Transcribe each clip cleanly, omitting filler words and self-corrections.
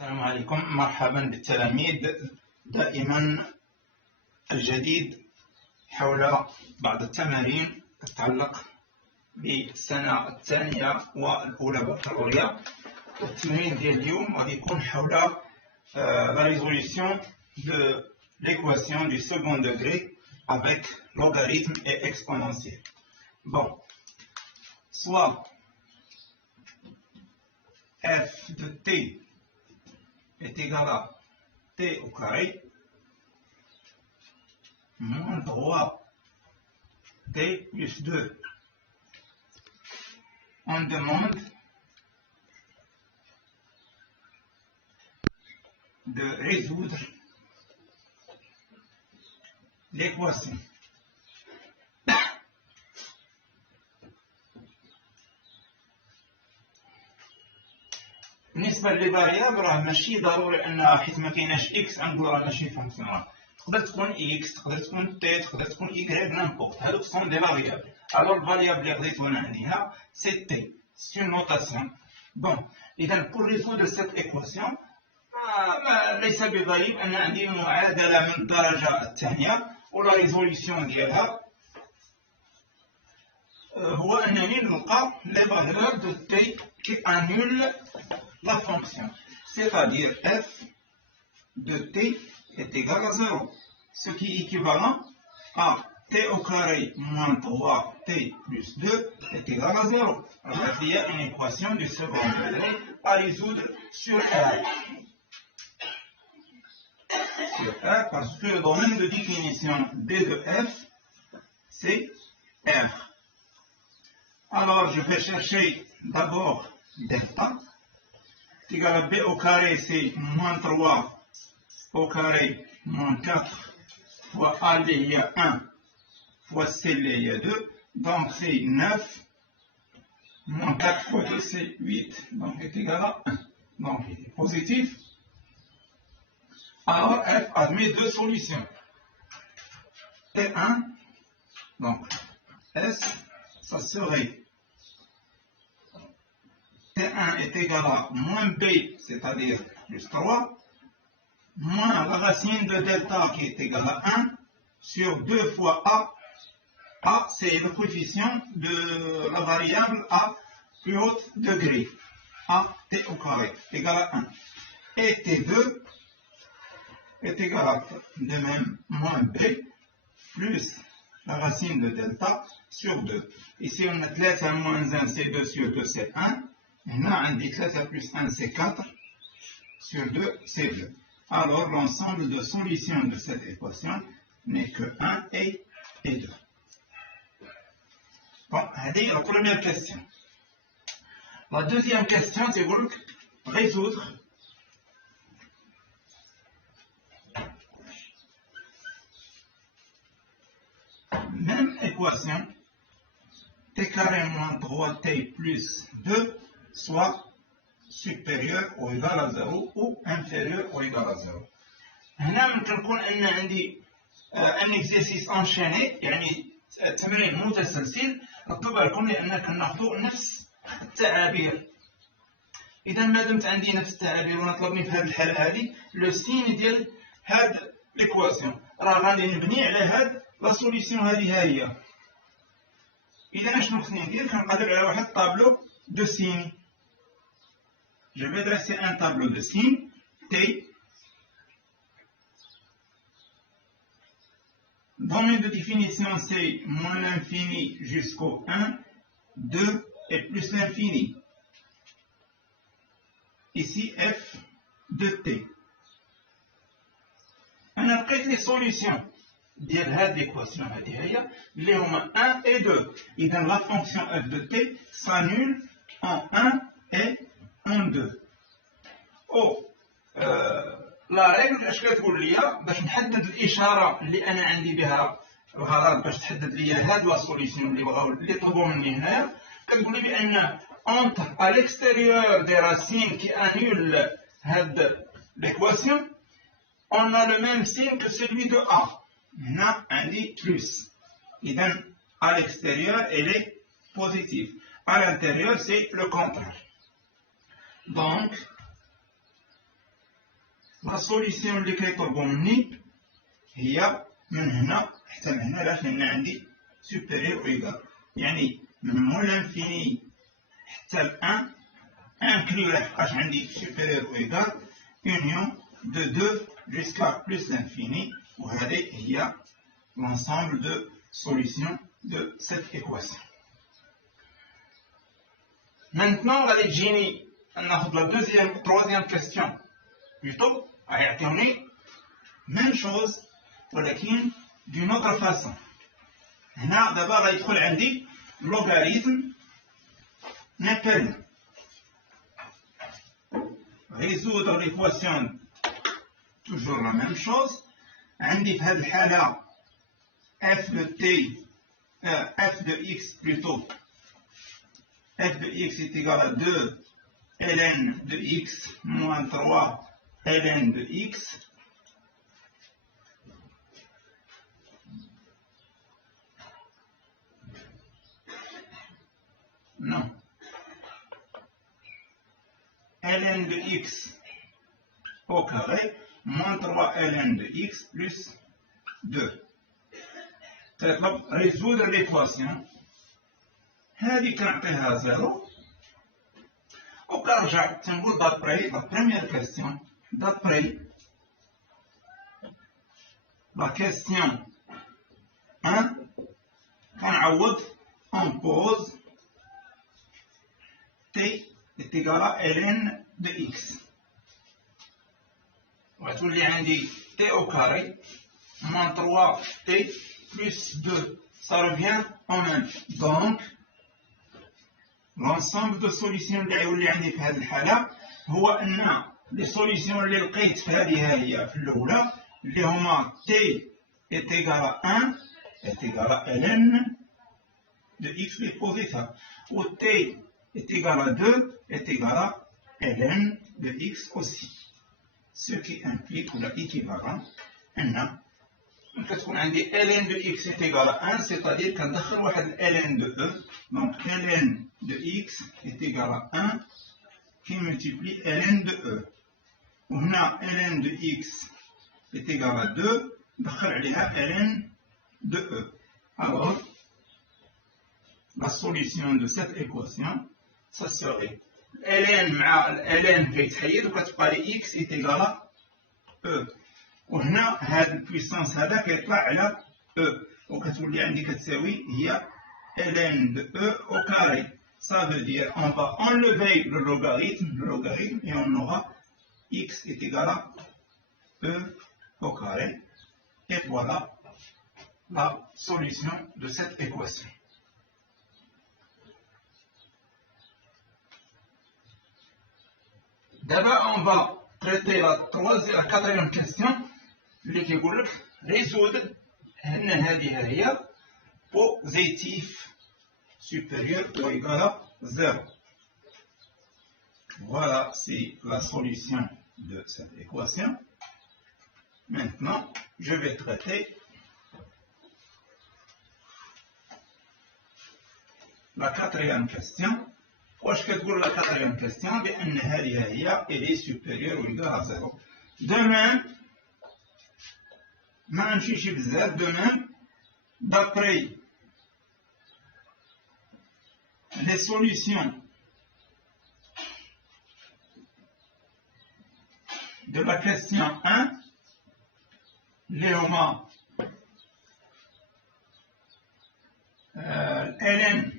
السلام عليكم، مرحبا بالتلاميذ. دائما الجديد حول بعض التمارين تتعلق بالسنة الثانية والأولى بكالوريا. التمرين ديال اليوم غادي يكون حول la résolution de l'équation du second degré avec logarithme et exponentiel. Bon, soit f de t est égal à t au carré moins 3t plus 2. On demande de résoudre l'équation. بالنسبة للفاريابل راه ماشي ضروري انها حيت ما كايناش اكس غنقولوا راه ماشي فونكسيون. تقدر تكون اكس، تقدر تكون تي، تقدر تكون ايكغيك، نامبورت. هادوك سون دي فاريابل. الوغ الفاريابل اللي خديت انا عندي سي تي، سي اون نوتاسيون. بون، اذا بور ريزودر سيت ايكواسيون ليس بغريب ان عندي معادله من الدرجه الثانيه، ولا ريزوليسيون ديالها هو انني نلقى لي فالور دو تي كي انول la fonction, c'est-à-dire f de t est égal à 0, ce qui est équivalent à t au carré moins 3t plus 2 est égal à 0. Alors, il y a une équation du second degré à résoudre sur R. Sur R, parce que le domaine de définition d de f, c'est R. Alors, je vais chercher d'abord delta. Égal à b au carré, c'est moins 3 au carré moins 4 fois a, il y a 1 fois c, il y a 2. Donc c'est 9 moins 4 fois 2, c'est 8. Donc est égal à 1. Donc il est positif. Alors f admet deux solutions. T1, donc S, ça serait T1 est égal à moins B, c'est-à-dire plus 3, moins la racine de delta qui est égale à 1 sur 2 fois A. A, c'est le coefficient de la variable à plus haut degré. A, T au carré, égal à 1. Et T2 est égal à de même moins B plus la racine de delta sur 2. Ici, on a 3 moins 1, c'est 2 sur 2, c'est 1. هنا عندي 3 plus 1 c'est 4 sur 2 c'est 2. Alors l'ensemble de solutions de cette équation n'est que 1 et 2. Bon, c'est la première question. La deuxième question c'est résoudre même équation t carré moins 3t plus 2 soit supérieur ou égal à 0 ou inférieur ou égal à 0. هنا ممكن نكون ان عندي ان اكزرسيس انشيني، يعني تمرين متسلسل. ردوا بالكم لان كناخذوا نفس التعابير. اذا ما دمت عندي نفس التعابير ونطلبني في هذه الحاله هذه لو سين ديال هاد ليكواسيون راه غادي نبني على هاد لا سوليسيون هذه ها هي. اذا اشنو خصني ندير؟ كنقادر على واحد الطابلو دو سين. Je vais dresser un tableau de signes T. Domaine de définition c'est moins l'infini jusqu'au 1, 2 et plus l'infini. Ici f de t. On a pris les solutions de cette équation اللي هما 1 et 2. Et dans la fonction f de t s'annule en 1 et en 2. لا ريغل اش كتقول لي؟ باش نحدد الاشاره اللي انا عندي بها الغرض باش تحدد لي هاد لا سوليسيون اللي طلبوا مني هنايا، كتقول لي بان entre à l'extérieur des racines qui annulent هاد l'équation on a le même signe que celui de A. هنا عندي plus. اذا à l'extérieur elle est positive, à l'intérieur c'est le contraire. Donc لا سوليسيون اللي كيطلبوا مني هي من هنا حتى من هنا، علاش؟ لان عندي سوبيريور او ايكال، يعني من مول لانفيني حتى ل1 انكلو لحقاش عندي سوبيريور او ايكال اونيون دو 2 جوسكا بلس لانفيني، وهذه هي l'ensemble de solutions de cette équation. Maintenant, غادي تجيني ناخذ la troisième question plutôt غيعطيوني même chose ولكن d'une autre façon. هنا دابا غيدخل عندي logarithme نابل résoudre l'équation toujours la même chose. عندي في هذه الحالة f de t, f de x plutôt, f de x est égal à 2 ln de x moins 3 ln de x. Non. ln de x au carré moins 3 ln de x plus 2. تطلب résoudre l'équation. هذه كنعطيها 0 وكنرجع تنقول d'après la première question, d'après la question 1 كنعوض on pose t est égal à ln de x. وتولي عندي t au carré moins 3t plus 2, ça revient au même. Donc, l'ensemble de solutions اللي غيولي عندي في هذه الحالة هو أن les solutions اللي لقيت في هذه هي في الأولى اللي هما t est égal à 1 est égal à ln de x les positives ou t est égal à 2 est égal à ln de x aussi. Ce qui implique ou l'équivalent أن كتكون عندي ln de x est égal à 1, c'est-à-dire كندخل واحد ln de e, donc ln de x est égal à 1 qui multiplie ln de e. وهنا ln de x est égal à 2, ندخل عليها ln de e. Alors, la solution de cette équation, ça serait ln مع ln كيتحيد وكتبقى لي x est égal à e. وهنا هاد البويسونس هذا كيطلع على e وكتولي عندي كتساوي هي ln de e au carré. Ça veut dire on va enlever le logarithme et on aura x est égal à e au carré. Et voilà la solution de cette équation. D'abord on va traiter la quatrième question اللي كيقول لك résoudre أن هذه هي positif supérieur ou égal à 0. Voilà, c'est la solution de cette équation. Maintenant, je vais traiter la quatrième question. واش كتقول la quatrième question بأن هذه هي elle est supérieure ou égale à 0. De même, ما نمشيش بزاف de même, d'après les solutions de la question 1, اللي هما ln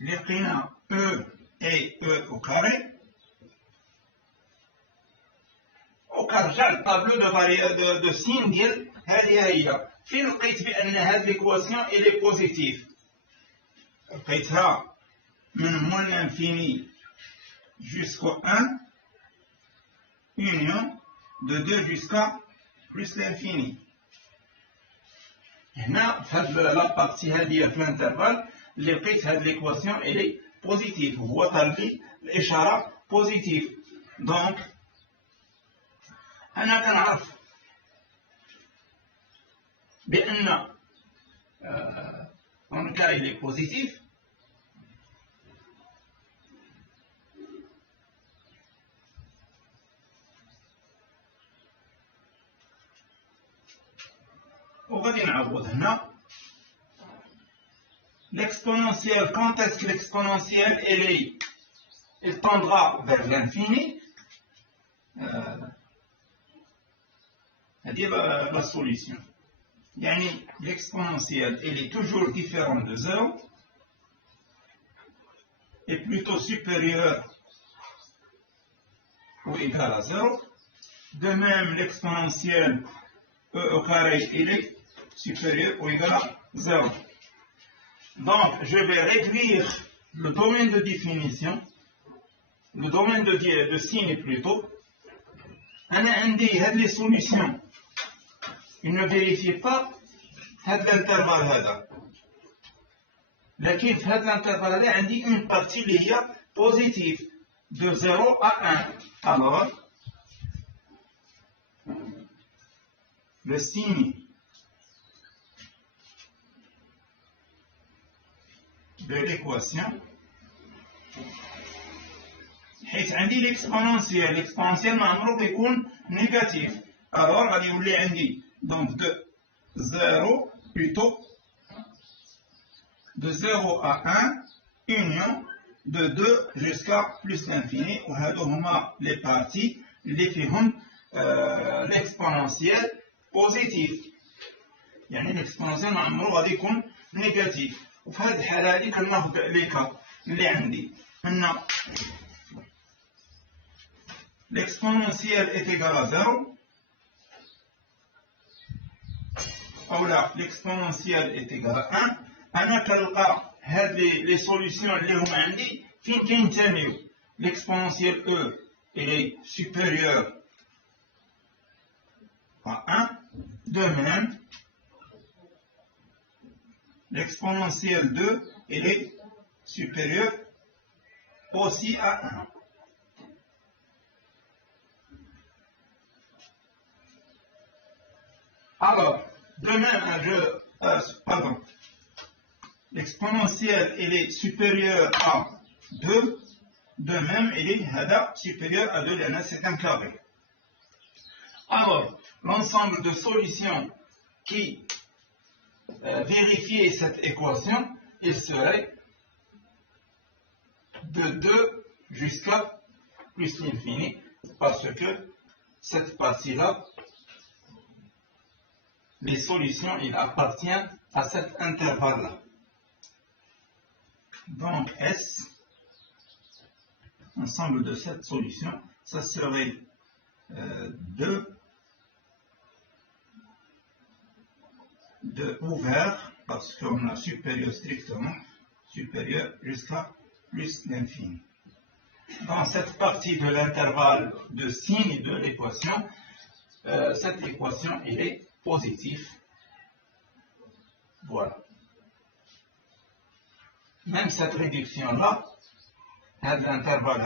اللي لقينا e et e au carré. وكنرجع للطابلو دو سين ديال هذه هي فين لقيت بان هذه ليكواسيون الي بوزيتيف. لقيتها من moins l'infini jusqu'au 1 union de 2 jusqu'à plus l'infini. هنا في هاد لا بارتي هذه في الانترفال اللي لقيت هاد ليكواسيون الي بوزيتيف وهو طال لي الاشاره بوزيتيف. دونك أنا كنعرف بأن un cas il est positif وغادي نعوض هنا l'exponentielle. Quand est-ce que l'exponentielle elle tendra vers l'infini? هذه la solution. يعني l'exponentielle elle est toujours différente de 0 et plutôt supérieure ou égale à 0. De même, l'exponentielle e au carré il est supérieur ou égal à 0. Donc, je vais réduire le domaine de définition, le domaine de signe plutôt. أنا عندي هاد les solutions. Il ne vérifie pas هاد l'intervalle هذا. لكن في هاد l'intervalle هذا عندي une partie اللي هي positive de 0 à 1. Alors, le signe de l'équation, حيث عندي l'exponentielle ما عمره بيكون négatif. Alors غادي يولي عندي donc de 0 plutôt de 0 à 1 union de 2 jusqu'à plus l'infini. وهادو هما les parties اللي فيهم l'exponentielle positif. يعني l'exponentielle ما عمره غادي يكون négatif. وفي هذه الحالة هذه كناخذ لي كا اللي عندي أن l'exponentielle est égale à 0 أو لا l'exponentielle est égale à 1. أنا كنلقى هاد لي سوليسيون اللي هما عندي فين كينتميو. l'exponentielle e elle est supérieure à 1. De même, l'exponentielle 2 elle est supérieure aussi à 1. Alors, de même, l'exponentielle elle est supérieure à 2. De même, elle est supérieure à 2 لأن c'est un carré. Alors, l'ensemble de solutions qui vérifier cette équation, il serait de 2 jusqu'à plus l'infini, parce que cette partie-là, les solutions, il appartient à cet intervalle-là. Donc S, ensemble de cette solution, ça serait 2 de ouvert, parce qu'on a supérieur strictement, supérieur jusqu'à plus l'infini. Dans cette partie de l'intervalle de signe de l'équation, cette équation elle est positive. Voilà. Même cette réduction-là, l'intervalle,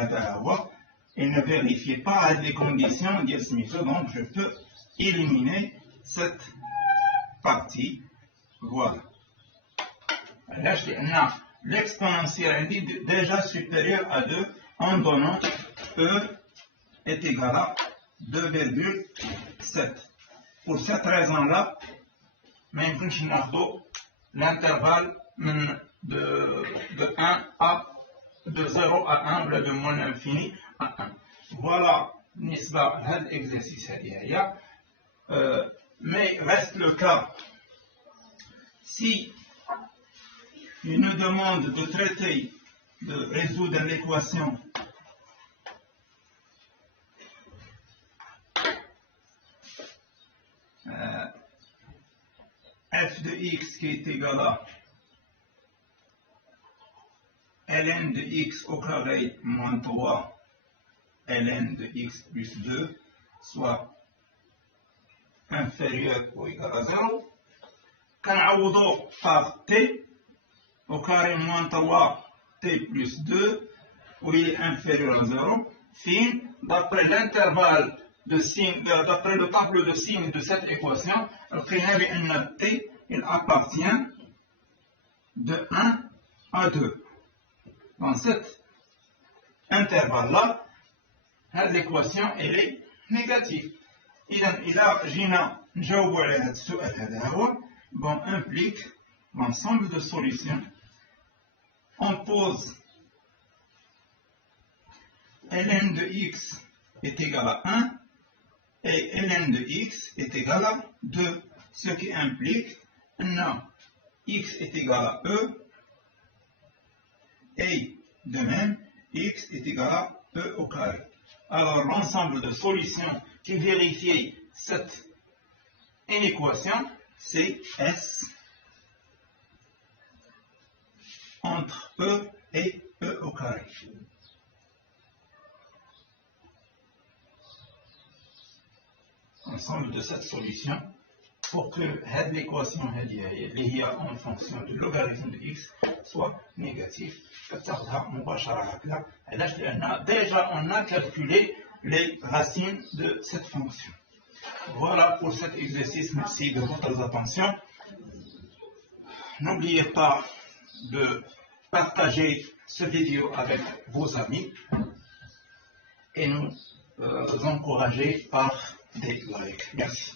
il ne vérifie pas les conditions de Smith, donc je peux éliminer cette partie. Voilà. Là, l'exponentielle est déjà supérieure à 2 en donnant E est égal à 2,7. Pour cette raison-là, maintenant, je n'ai l'intervalle de 1 à de 0 à 1 ou de moins l'infini à 1. Voilà l'exercice. Mais reste le cas, si il nous demande de traiter, de résoudre l'équation f de x qui est égal à ln de x au carré moins 3 ln de x plus 2 soit inférieur ou égal à 0. كنعوضو par t au carré moins 3 t plus 2 où il est inférieur à 0. Fin, d'après l'intervalle de signe, d'après le tableau de signes de cette équation, le t il appartient de 1 à 2. Dans cet intervalle-là, l'équation elle est négative. إذا جينا نجاوبوا على هذا السؤال هذا هو bon, implique l'ensemble de solutions. On pose ln de x est égal à 1 et ln de x est égal à 2, ce qui implique que x est égal à e et de même x est égal à e au carré. Alors l'ensemble de solutions qui vérifient cette inéquation, c'est S entre e et e au carré. Ensemble de cette solution, pour que l'équation en fonction du logarithme de x soit négatif, déjà on a calculé les racines de cette fonction. Voilà pour cet exercice, merci de votre attention. N'oubliez pas de partager cette vidéo avec vos amis et nous encourager par des likes. Merci.